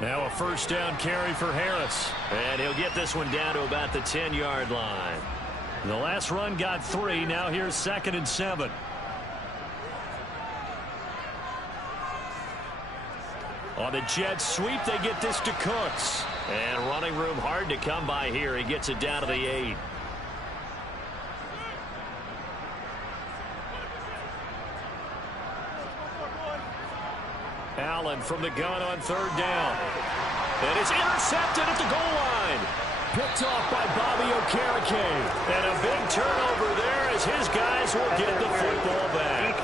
Now a first down carry for Harris. And he'll get this one down to about the 10-yard line. The last run got 3. Now here's 2nd and 7. On the jet sweep, they get this to Cooks. And running room hard to come by here. He gets it down to the 8. Allen from the gun on 3rd down. And it's intercepted at the goal line. Picked off by Bobby Okereke. And a big turnover there as his guys will get the football back.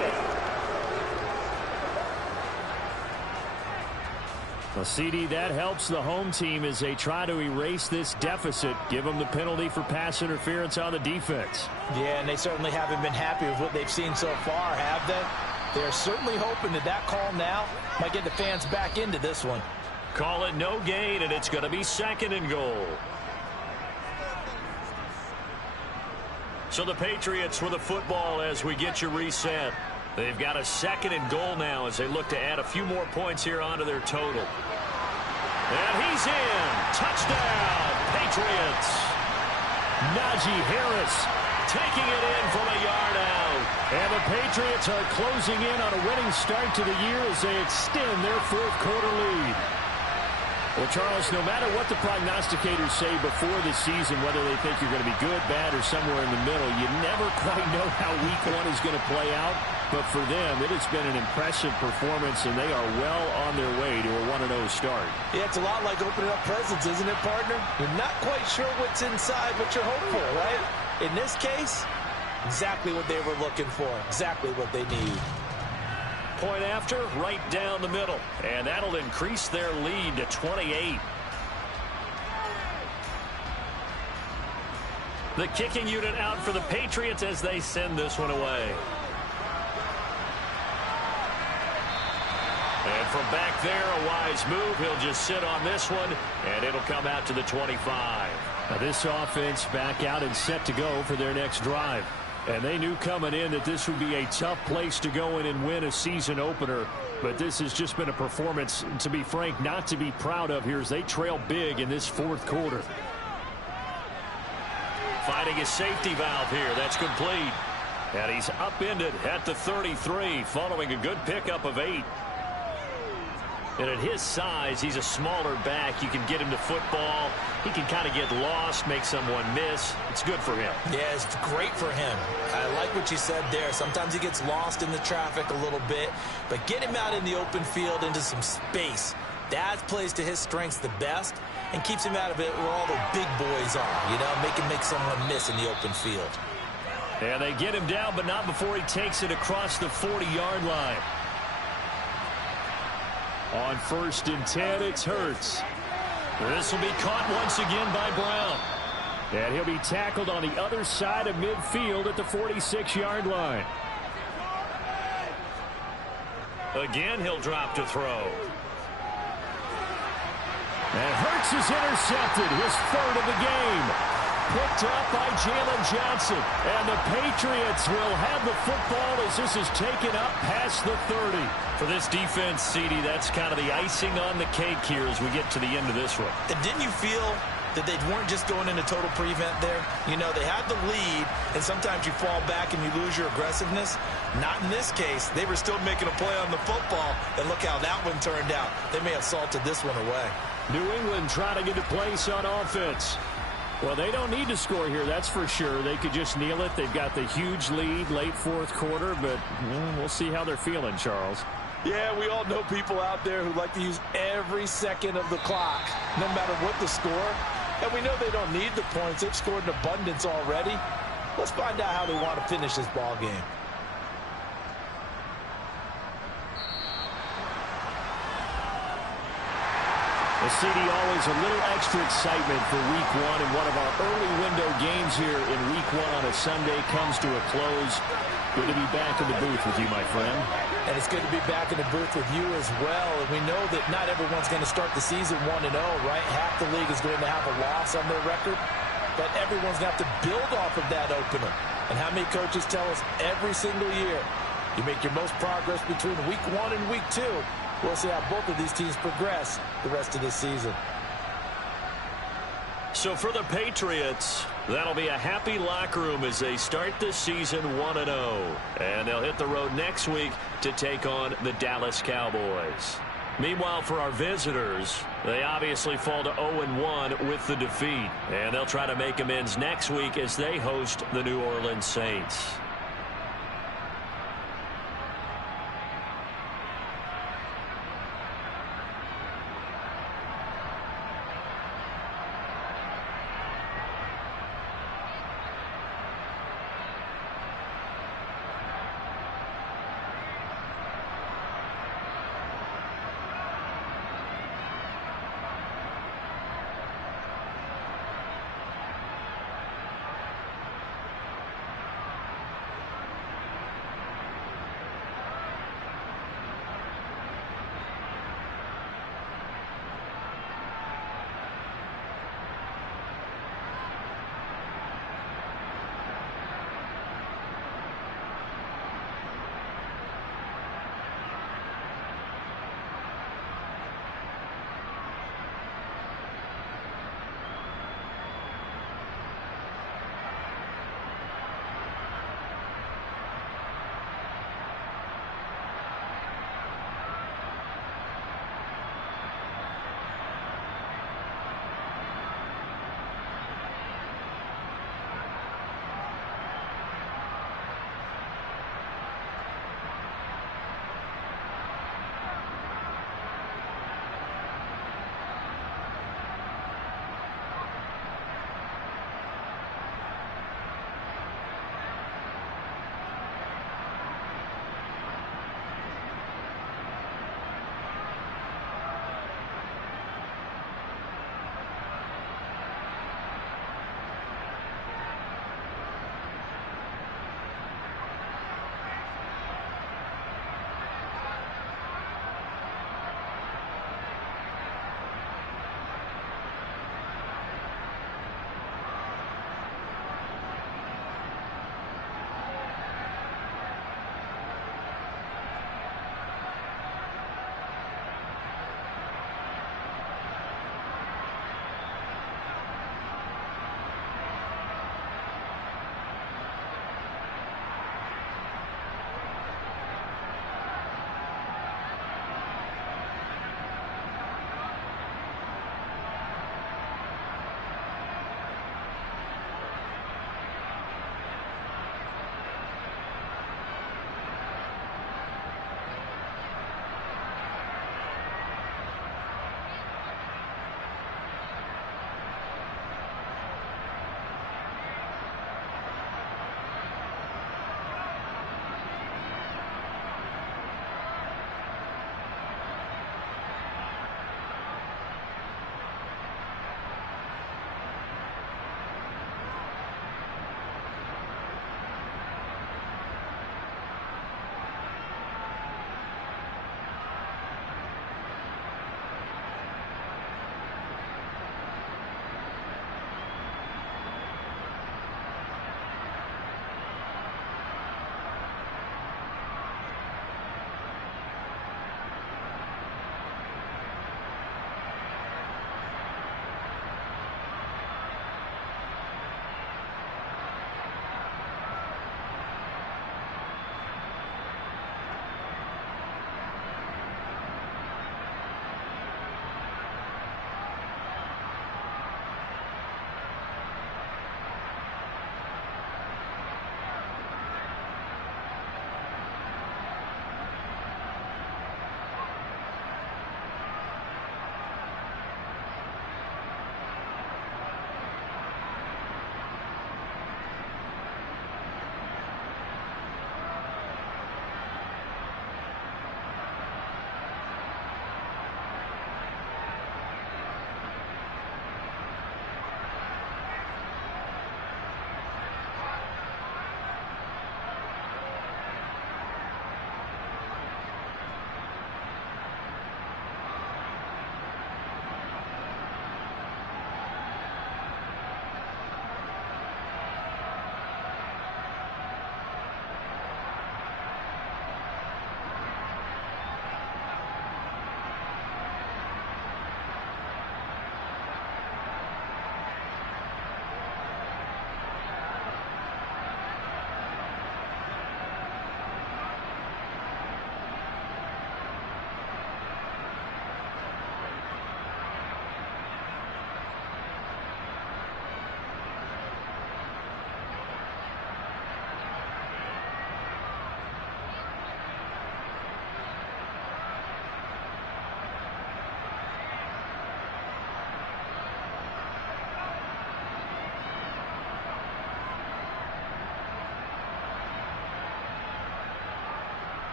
Well, CD, that helps the home team as they try to erase this deficit. Give them the penalty for pass interference on the defense. Yeah, and they certainly haven't been happy with what they've seen so far, have they? They're certainly hoping that that call now might get the fans back into this one. Call it no gain, and it's going to be 2nd and goal. So the Patriots with the football as we get you reset. They've got a 2nd and goal now as they look to add a few more points here onto their total. And he's in. Touchdown, Patriots. Najee Harris taking it in from a yard out. And the Patriots are closing in on a winning start to the year as they extend their fourth quarter lead. Well, Charles, no matter what the prognosticators say before the season, whether they think you're going to be good, bad, or somewhere in the middle, you never quite know how week 1 is going to play out. But for them, it has been an impressive performance, and they are well on their way to a 1-0 start. Yeah, it's a lot like opening up presents, isn't it, partner? You're not quite sure what's inside, but you're hopeful, right? In this case, exactly what they were looking for, exactly what they need. Point after, right down the middle. And that'll increase their lead to 28. The kicking unit out for the Patriots as they send this one away. And from back there, a wise move. He'll just sit on this one, and it'll come out to the 25. Now this offense back out and set to go for their next drive. And they knew coming in that this would be a tough place to go in and win a season opener. But this has just been a performance, to be frank, not to be proud of here as they trail big in this fourth quarter. Finding a safety valve here. That's complete. And he's upended at the 33 following a good pickup of 8. And at his size, he's a smaller back. You can get him to football. He can kind of get lost, make someone miss. It's good for him. Yeah, it's great for him. I like what you said there. Sometimes he gets lost in the traffic a little bit. But get him out in the open field into some space. That plays to his strengths the best and keeps him out of it where all the big boys are. You know, make someone miss in the open field. And they get him down, but not before he takes it across the 40-yard line. On 1st and 10, it's Hurts. This will be caught once again by Brown. And he'll be tackled on the other side of midfield at the 46-yard line. Again, he'll drop to throw. And Hurts is intercepted, his 3rd of the game. Picked up by Jalen Johnson. And the Patriots will have the football as this is taken up past the 30. For this defense, CD, that's kind of the icing on the cake here as we get to the end of this one. And didn't you feel that they weren't just going into total prevent there. You know, they had the lead, and sometimes you fall back and you lose your aggressiveness. Not in this case. They were still making a play on the football, and look how that one turned out. They may have salted this one away. New England trying to get a place on offense. Well, they don't need to score here, that's for sure. They could just kneel it. They've got the huge lead late fourth quarter, but we'll see how they're feeling, Charles. Yeah, we all know people out there who like to use every second of the clock, no matter what the score. And we know they don't need the points. They've scored in abundance already. Let's find out how they want to finish this ball game. Well, CD, always a little extra excitement for Week 1, and one of our early window games here in Week 1 on a Sunday comes to a close. Good to be back in the booth with you, my friend. And it's good to be back in the booth with you as well. And we know that not everyone's going to start the season 1-0, right? Half the league is going to have a loss on their record. But everyone's going to have to build off of that opener. And how many coaches tell us every single year, you make your most progress between Week 1 and Week 2. We'll see how both of these teams progress the rest of this season. So for the Patriots, that'll be a happy locker room as they start the season 1-0. And they'll hit the road next week to take on the Dallas Cowboys. Meanwhile, for our visitors, they obviously fall to 0-1 with the defeat. And they'll try to make amends next week as they host the New Orleans Saints.